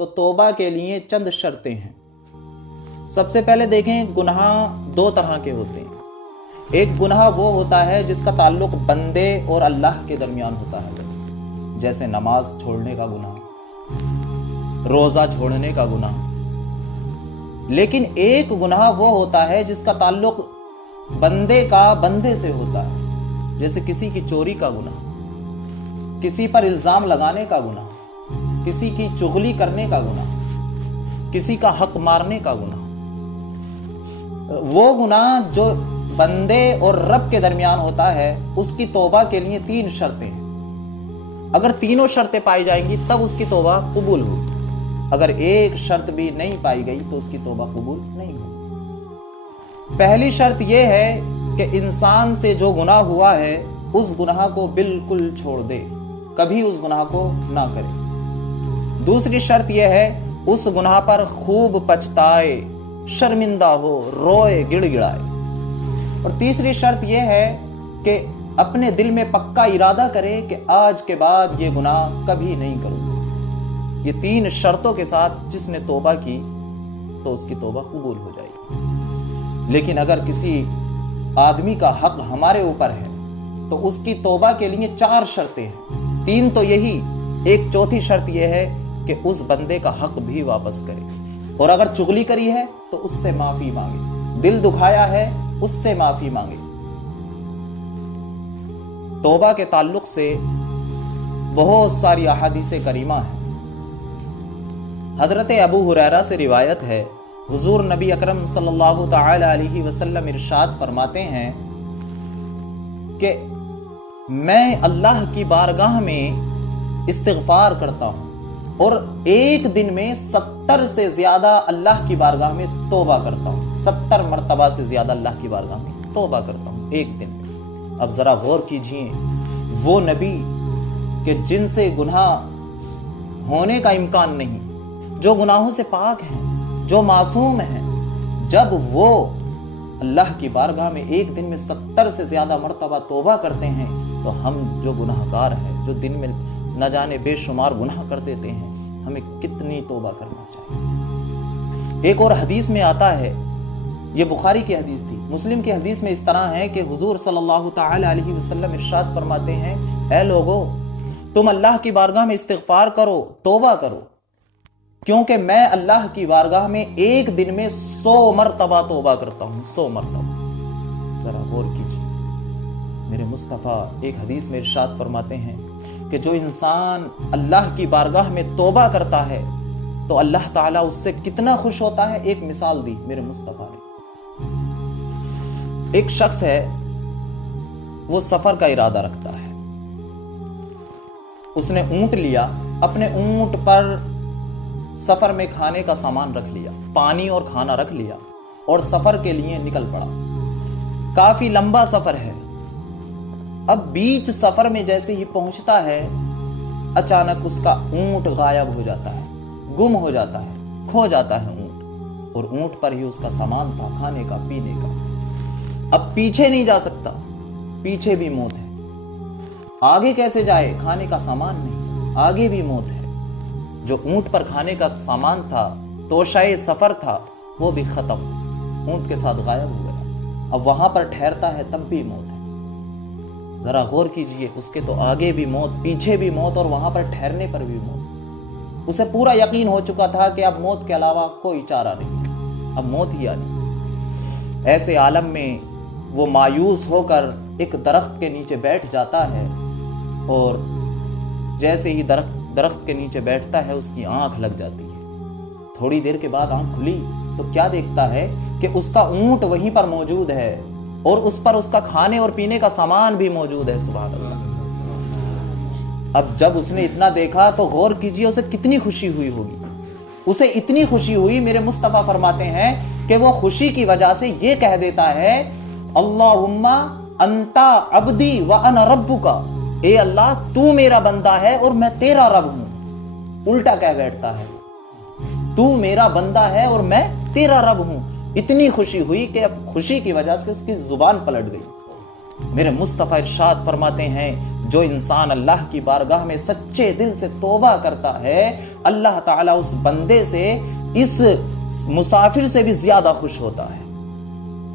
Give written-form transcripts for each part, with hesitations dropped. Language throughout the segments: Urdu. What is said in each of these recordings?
تو توبہ کے لیے چند شرطیں ہیں۔ سب سے پہلے دیکھیں، گناہ دو طرح کے ہوتے ہیں۔ ایک گناہ وہ ہوتا ہے جس کا تعلق بندے اور اللہ کے درمیان ہوتا ہے، بس جیسے نماز چھوڑنے کا گناہ، روزہ چھوڑنے کا گناہ۔ لیکن ایک گناہ وہ ہوتا ہے جس کا تعلق بندے کا بندے سے ہوتا ہے، جیسے کسی کی چوری کا گناہ، کسی پر الزام لگانے کا گناہ، کسی کی چغلی کرنے کا گناہ، کسی کا حق مارنے کا گناہ۔ وہ گناہ جو بندے اور رب کے درمیان ہوتا ہے، اس کی توبہ کے لیے 3 شرطیں ہیں۔ اگر تینوں شرطیں پائی جائیں گی تب اس کی توبہ قبول ہوگی، اگر ایک شرط بھی نہیں پائی گئی تو اس کی توبہ قبول نہیں ہوگی۔ پہلی شرط یہ ہے کہ انسان سے جو گناہ ہوا ہے اس گناہ کو بالکل چھوڑ دے، کبھی اس گناہ کو نہ کرے۔ دوسری شرط یہ ہے اس گناہ پر خوب پچھتائے، شرمندہ ہو، روئے، گڑ گڑائے۔ اور تیسری شرط یہ ہے کہ اپنے دل میں پکا ارادہ کرے کہ آج کے بعد یہ گناہ کبھی نہیں کروں گا۔ یہ 3 شرطوں کے ساتھ جس نے توبہ کی تو اس کی توبہ قبول ہو جائے گی۔ لیکن اگر کسی آدمی کا حق ہمارے اوپر ہے تو اس کی توبہ کے لیے 4 شرطیں ہیں، 3 تو یہی، ایک چوتھی شرط یہ ہے کہ اس بندے کا حق بھی واپس کرے، اور اگر چغلی کری ہے تو اس سے معافی مانگے، دل دکھایا ہے اس سے معافی مانگے۔ توبہ کے تعلق سے بہت ساری احادیث کریمہ ہیں۔ حضرت ابو ہریرہ سے روایت ہے، حضور نبی اکرم صلی اللہ تعالی علیہ وسلم ارشاد فرماتے ہیں کہ میں اللہ کی بارگاہ میں استغفار کرتا ہوں اور ایک دن میں 70 سے زیادہ اللہ کی بارگاہ میں توبہ کرتا ہوں، 70 مرتبہ سے زیادہ اللہ کی بارگاہ میں توبہ کرتا ہوں ایک دن میں۔ اب ذرا غور کیجئے، وہ نبی کہ جن سے گناہ ہونے کا امکان نہیں، جو گناہوں سے پاک ہیں، جو معصوم ہیں، جب وہ اللہ کی بارگاہ میں ایک دن میں 70 سے زیادہ مرتبہ توبہ کرتے ہیں تو ہم جو گناہ گار ہیں، جو دن میں نہ جانے بے شمار گناہ کر دیتے ہیں، ہمیں کتنی توبہ کرنا چاہیے۔ ایک اور حدیث میں آتا ہے، یہ بخاری کی حدیث تھی، مسلم کی حدیث میں اس طرح ہے کہ حضور صلی اللہ تعالی علیہ وسلم ارشاد فرماتے ہیں، اے لوگو، تم اللہ کی بارگاہ میں استغفار کرو، توبہ کرو، کیونکہ میں اللہ کی بارگاہ میں ایک دن میں 100 مرتبہ توبہ کرتا ہوں، 100 مرتبہ۔ ذرا غور کیجیے، میرے مصطفیٰ ایک حدیث میں ارشاد فرماتے ہیں کہ جو انسان اللہ کی بارگاہ میں توبہ کرتا ہے تو اللہ تعالیٰ اس سے کتنا خوش ہوتا ہے۔ ایک مثال دی میرے مصطفیٰ نے، ایک شخص ہے، وہ سفر کا ارادہ رکھتا ہے، اس نے اونٹ لیا، اپنے اونٹ پر سفر میں کھانے کا سامان رکھ لیا، پانی اور کھانا رکھ لیا، اور سفر کے لیے نکل پڑا۔ کافی لمبا سفر ہے، اب بیچ سفر میں جیسے ہی پہنچتا ہے، اچانک اس کا اونٹ غائب ہو جاتا ہے، گم ہو جاتا ہے، کھو جاتا ہے اونٹ، اور اونٹ پر ہی اس کا سامان تھا، کھانے کا، پینے کا۔ اب پیچھے نہیں جا سکتا، پیچھے بھی موت ہے، آگے کیسے جائے، کھانے کا سامان نہیں، آگے بھی موت ہے۔ جو اونٹ پر کھانے کا سامان تھا، توشہ سفر تھا، وہ بھی ختم، اونٹ کے ساتھ غائب ہو گیا۔ اب وہاں پر ٹھہرتا ہے تب بھی موت ہے۔ ذرا غور کیجئے، اس کے تو آگے بھی موت، پیچھے بھی موت، اور وہاں پر ٹھہرنے پر بھی موت۔ اسے پورا یقین ہو چکا تھا کہ اب موت کے علاوہ کوئی چارہ نہیں، اب موت ہی آنی۔ ایسے عالم میں وہ مایوس ہو کر ایک درخت کے نیچے بیٹھ جاتا ہے، اور جیسے ہی درخت کے نیچے بیٹھتا ہے اس کی آنکھ لگ جاتی ہے۔ تھوڑی دیر کے بعد آنکھ کھلی تو کیا دیکھتا ہے کہ اس کا اونٹ وہیں پر موجود ہے، اور اس پر اس کا کھانے اور پینے کا سامان بھی موجود ہے۔ سبحان اللہ۔ اب جب اس نے اتنا دیکھا تو غور کیجئے اسے کتنی خوشی ہوئی ہوگی۔ اسے اتنی خوشی ہوئی، میرے مصطفیٰ فرماتے ہیں کہ وہ خوشی کی وجہ سے یہ کہہ دیتا ہے، اللہم انتا عبدی وانا ربک، اے اللہ تو میرا بندہ ہے اور میں تیرا رب ہوں۔ الٹا کہہ بیٹھتا ہے، تو میرا بندہ ہے اور میں تیرا رب ہوں۔ اتنی خوشی ہوئی کہ اب خوشی کی وجہ سے اس کی زبان پلٹ گئی، میرے مصطفیٰ ارشاد فرماتے ہیں جو انسان اللہ کی بارگاہ میں سچے دل سے توبہ کرتا ہے اللہ تعالیٰ اس بندے سے اس مسافر سے بھی زیادہ خوش ہوتا ہے.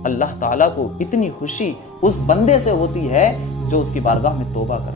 اللہ تعالیٰ کو اتنی خوشی اس بندے سے ہوتی ہے جو اس کی بارگاہ میں توبہ کرتا ہے.